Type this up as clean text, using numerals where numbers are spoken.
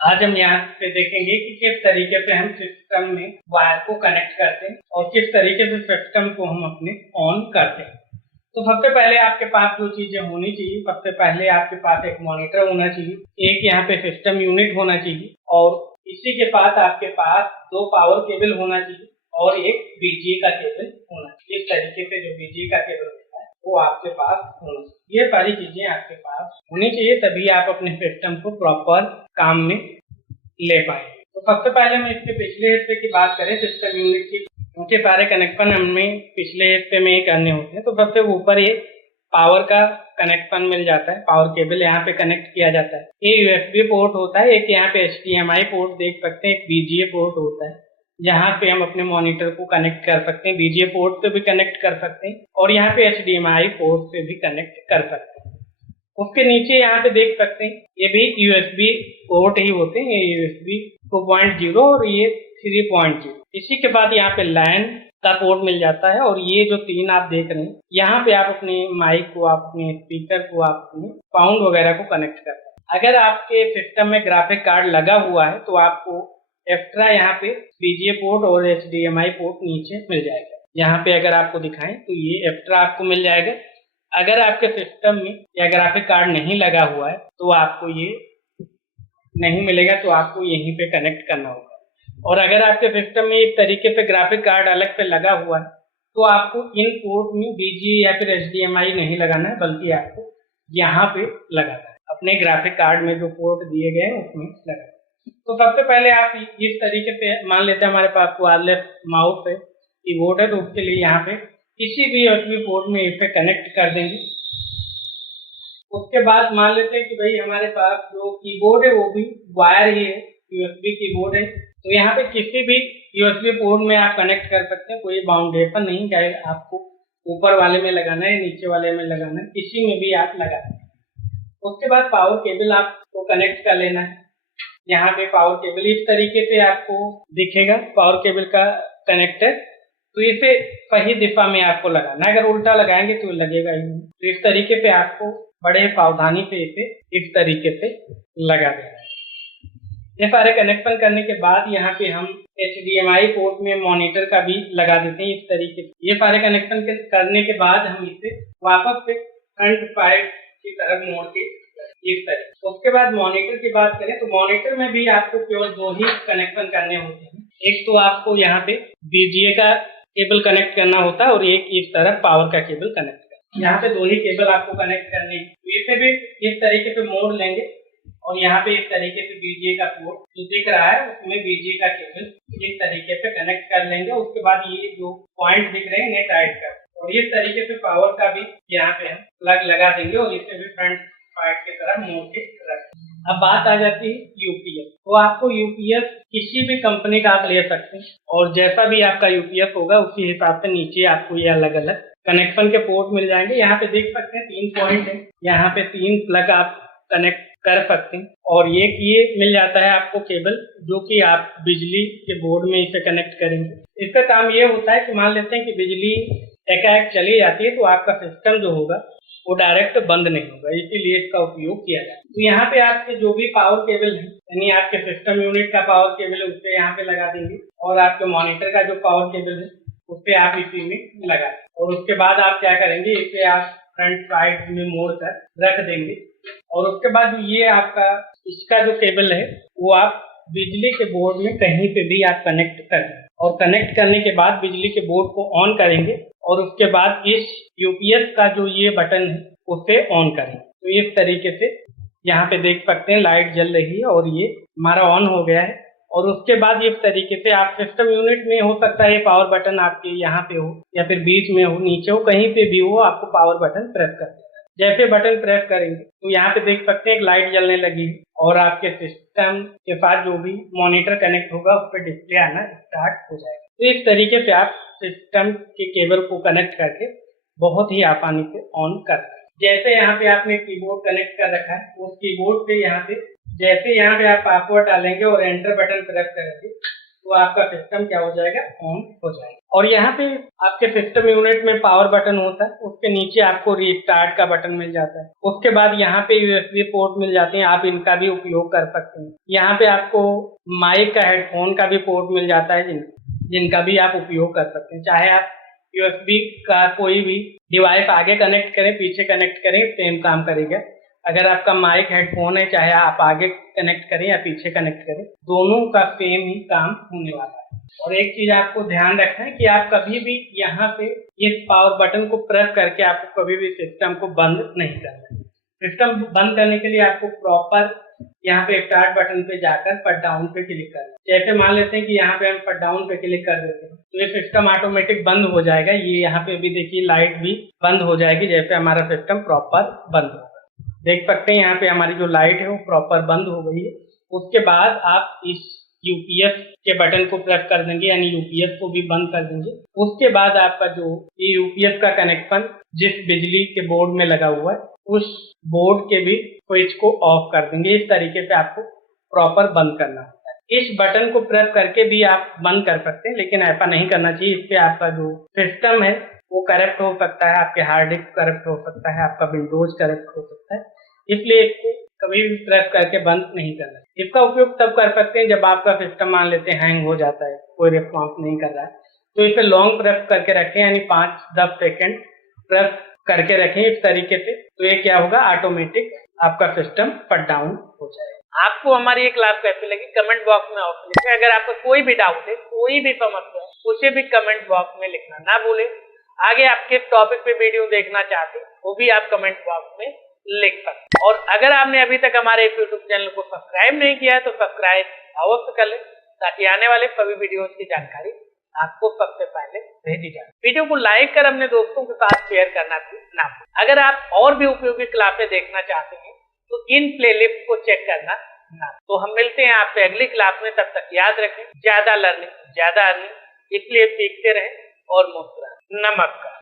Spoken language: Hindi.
आज हम यहाँ पे देखेंगे कि किस तरीके से हम सिस्टम में वायर को कनेक्ट करते हैं और किस तरीके से सिस्टम को हम अपने ऑन करते हैं। तो सबसे पहले आपके पास जो चीजें होनी चाहिए, सबसे पहले आपके पास एक मॉनिटर होना चाहिए, एक यहाँ पे सिस्टम यूनिट होना चाहिए और इसी के पास आपके पास दो पावर केबल होना चाहिए और एक बीजीए का केबल होना चाहिए। इस तरीके से जो बीजीए का केबल होता है वो आपके पास होना चाहिए। ये सारी चीजें आपके पास होनी चाहिए, तभी आप अपने सिस्टम को प्रॉपर काम में ले पाएंगे। तो सबसे पहले हम इसके पिछले हिस्से की बात करें सिस्टम यूनिट की, उनके सारे कनेक्शन हमें पिछले हिस्से में ही करने होते हैं। तो सबसे ऊपर ये पावर का कनेक्शन मिल जाता है, पावर केबल यहाँ पे कनेक्ट किया जाता है। ये यूएसबी पोर्ट होता है, एक यहाँ पे एचडीएमआई पोर्ट देख सकते हैं, एक बीजीए पोर्ट होता है जहाँ पे हम अपने मॉनिटर को कनेक्ट कर सकते हैं। बीजीए पोर्ट से भी कनेक्ट कर सकते हैं और यहाँ पे एचडीएमआई पोर्ट से भी कनेक्ट कर सकते हैं। उसके नीचे यहाँ पे देख सकते हैं ये भी यूएसबी पोर्ट ही होते हैं, ये यूएसबी 2.0 और ये 3.0। इसी के बाद यहाँ पे लैन का पोर्ट मिल जाता है और ये जो तीन आप देख रहे हैं यहाँ पे आप अपने माइक को, आप अपने स्पीकर को, आप अपने साउंड वगैरह को कनेक्ट कर सकते हैं। अगर आपके सिस्टम में ग्राफिक कार्ड लगा हुआ है तो आपको एक्स्ट्रा यहाँ पे बीजीए पोर्ट और एचडीएमआई पोर्ट नीचे मिल जाएगा। यहाँ पे अगर आपको दिखाएं तो ये एक्स्ट्रा आपको मिल जाएगा। अगर आपके सिस्टम में या ग्राफिक कार्ड नहीं लगा हुआ है तो आपको ये नहीं मिलेगा, तो आपको यहीं पे कनेक्ट करना होगा। और अगर आपके सिस्टम में इस तरीके से ग्राफिक कार्ड अलग से लगा हुआ है तो आपको इन पोर्ट में बीजीए या फिर एचडीएमआई नहीं लगाना है, बल्कि आपको यहाँ पे लगाना है, अपने ग्राफिक कार्ड में जो पोर्ट दिए गए हैं उसमें लगाना है। तो सबसे पहले आप इस तरीके से मान लेते हैं हमारे पास वायरलेस माउस है, कीबोर्ड है, तो उसके लिए यहाँ पे किसी भी यूएसबी पोर्ट में इसे कनेक्ट कर देंगे। उसके बाद मान लेते हैं कि भाई हमारे पास जो कीबोर्ड है वो भी वायर ही है, यूएसबी कीबोर्ड है, तो यहाँ पे किसी भी यूएसबी पोर्ट में आप कनेक्ट कर सकते हैं, कोई बाउंडेशन नहीं, चाहे आपको ऊपर वाले में लगाना है नीचे वाले में लगाना है, किसी में भी आप लगा सकते हैं। उसके बाद पावर केबल आपको कनेक्ट कर लेना है। यहाँ पे पावर केबल इस तरीके से आपको दिखेगा, पावर केबल का कनेक्टर, तो इसे सही दिशा में आपको लगाना है, अगर उल्टा लगाएंगे तो लगेगा ही नहीं। तो इस तरीके से आपको बड़े सावधानी से इसे इस तरीके से लगा देना है। ये सारे कनेक्शन करने के बाद यहाँ पे हम HDMI पोर्ट में मॉनिटर का भी लगा देते हैं इस तरीके से। ये सारे कनेक्शन करने के बाद हम इसे वापस से फ्रंट साइड की तरफ मोड़ के इस तरीके। उसके बाद मॉनिटर की बात करें तो मॉनिटर में भी आपको केवल दो ही कनेक्शन करने होते हैं। एक तो आपको यहाँ पे बीजीए का केबल कनेक्ट करना होता है और एक इस तरफ पावर का केबल कनेक्ट करना। यहाँ पे दो ही केबल आपको कनेक्ट करने हैं, इसे भी इस तरीके से मोड़ लेंगे और यहाँ पे इस तरीके से बीजीए का पोर्ट जो दिख रहा है उसमें बीजीए का केबल इस तरीके से कनेक्ट कर लेंगे। उसके बाद ये जो पॉइंट दिख रहे हैं इन्हें टाइट कर और इस तरीके से पावर का भी यहाँ पे हम प्लग लगा देंगे और इसे भी फ्रंट साइड की तरफ मोड़ के रखें। अब बात आ जाती है यूपीएस। तो आपको यूपीएस किसी भी कंपनी का आप ले सकते हैं और जैसा भी आपका यूपीएस होगा उसी हिसाब से नीचे आपको ये अलग अलग कनेक्शन के पोर्ट मिल जाएंगे। यहाँ पे देख सकते हैं 3 पॉइंट है, यहाँ पे 3 प्लग आप कनेक्ट कर सकते हैं और ये मिल जाता है आपको केबल जो कि आप बिजली के बोर्ड में इसे कनेक्ट करेंगे। इसका काम ये होता है कि मान लेते हैं कि बिजली एकाएक चली जाती है तो आपका सिस्टम जो होगा वो डायरेक्ट बंद नहीं होगा, इसीलिए इसका उपयोग किया जाए। तो यहाँ पे आपके जो भी पावर केबल है, यानी आपके सिस्टम यूनिट का पावर केबल है उसे यहाँ पे लगा देंगे और आपके मॉनिटर का जो पावर केबल है उसे आप इसी में लगा देंगे और उसके बाद आप क्या करेंगे, इसे आप फ्रंट साइड में मोड़ कर रख देंगे और उसके बाद ये आपका इसका जो केबल है वो आप बिजली के बोर्ड में कहीं पे भी आप कनेक्ट करें और कनेक्ट करने के बाद बिजली के बोर्ड को ऑन करेंगे और उसके बाद इस यूपीएस का जो ये बटन है उसे ऑन करें। तो इस तरीके से यहाँ पे देख सकते हैं लाइट जल रही है और ये हमारा ऑन हो गया है। और उसके बाद इस तरीके से आप सिस्टम यूनिट में हो सकता है पावर बटन आपके यहाँ पे हो या फिर बीच में हो, नीचे हो, कहीं पे भी हो, आपको पावर बटन प्रेस कर देना है। जैसे बटन प्रेस करेंगे तो यहाँ पे देख सकते हैं एक लाइट जलने लगी और आपके सिस्टम के साथ जो भी मॉनिटर कनेक्ट होगा उस पर डिस्प्ले आना स्टार्ट हो जाएगा। तो इस तरीके से आप सिस्टम के केबल को कनेक्ट करके बहुत ही आसानी से ऑन कर सकते हैं। जैसे यहाँ पे आपने कीबोर्ड कनेक्ट कर रखा है, उस कीबोर्ड पे यहाँ पे जैसे यहाँ पे आप पासवर्ड डालेंगे और एंटर बटन प्रेस करेंगे तो आपका सिस्टम क्या हो जाएगा, ऑन हो जाएगा। और यहाँ पे आपके सिस्टम यूनिट में पावर बटन होता है, उसके नीचे आपको रीस्टार्ट का बटन मिल जाता है। उसके बाद यहाँ पे यूएसबी पोर्ट मिल जाते हैं, आप इनका भी उपयोग कर सकते हैं। यहाँ पे आपको माइक का, हेडफोन का भी पोर्ट मिल जाता है, जिनका भी आप उपयोग कर सकते हैं। चाहे आप यूएसबी का कोई भी डिवाइस आगे कनेक्ट करें, पीछे कनेक्ट करें, सेम काम करेगा। अगर आपका माइक, हेडफोन है, चाहे आप आगे कनेक्ट करें या पीछे कनेक्ट करें, दोनों का सेम ही काम होने वाला है। और एक चीज आपको ध्यान रखना है कि आप कभी भी यहाँ पे इस पावर बटन को प्रेस करके आपको कभी भी सिस्टम को बंद नहीं करना है। सिस्टम बंद करने के लिए आपको प्रॉपर यहाँ पे स्टार्ट बटन पे जाकर पट डाउन पे क्लिक करना है। जैसे मान लेते हैं कि यहाँ पे हम पट डाउन पे क्लिक कर देते हैं तो ये सिस्टम ऑटोमेटिक बंद हो जाएगा। ये यहाँ पे भी देखिए लाइट भी बंद हो जाएगी, जैसे हमारा सिस्टम प्रॉपर बंद होगा। देख सकते हैं यहाँ पे हमारी जो लाइट है वो प्रॉपर बंद हो गई है। उसके बाद आप इस यूपीएस के बटन को प्रेस कर देंगे, यानी यूपीएस को भी बंद कर देंगे। उसके बाद आपका जो ये यूपीएस का कनेक्शन जिस बिजली के बोर्ड में लगा हुआ है, उस बोर्ड के भी स्विच को ऑफ कर देंगे। इस तरीके से आपको प्रॉपर बंद करना होता है। इस बटन को प्रेस करके भी आप बंद कर सकते हैं, लेकिन ऐसा नहीं करना चाहिए। इससे आपका जो सिस्टम है वो करप्ट हो सकता है, आपके हार्ड डिस्क करप्ट हो सकता है, आपका विंडोज करप्ट हो सकता है। इसलिए इसको कभी भी प्रेस करके बंद नहीं करना। इसका उपयोग तब कर सकते हैं जब आपका सिस्टम मान लेते हैं हैंग हो जाता है, कोई रिस्पॉन्स नहीं कर रहा है, तो इसे लॉन्ग प्रेस करके रखें, यानी 5-10 सेकेंड प्रेस करके रखें इस तरीके से। तो ये क्या होगा, ऑटोमेटिक आपका सिस्टम शट डाउन हो जाएगा। आपको हमारी ये क्लास कैसी लगी कमेंट बॉक्स में ऑप्शन लिखें। अगर आपका कोई भी डाउट है, कोई भी समस्या है, उसे भी कमेंट बॉक्स में लिखना ना भूलें। आगे आप किस टॉपिक पे वीडियो देखना चाहते हैं वो भी आप कमेंट बॉक्स में लिख सकते। और अगर आपने अभी तक हमारे यूट्यूब चैनल को सब्सक्राइब नहीं किया है तो सब्सक्राइब अवश्य कर लें, ताकि आने वाले सभी वीडियोस की जानकारी आपको सबसे पहले भेजी जाए। वीडियो को लाइक कर अपने दोस्तों के साथ शेयर करना भी ना भूलें। अगर आप और भी उपयोगी क्लासें देखना चाहते हैं तो इन प्लेलिस्ट को चेक करना ना। तो हम मिलते हैं आपसे अगली क्लास में। तब तक याद रखें, ज्यादा लर्निंग ज्यादा अर्निंग, इसलिए सीखते रहें और मुस्कुराएं। नमस्कार।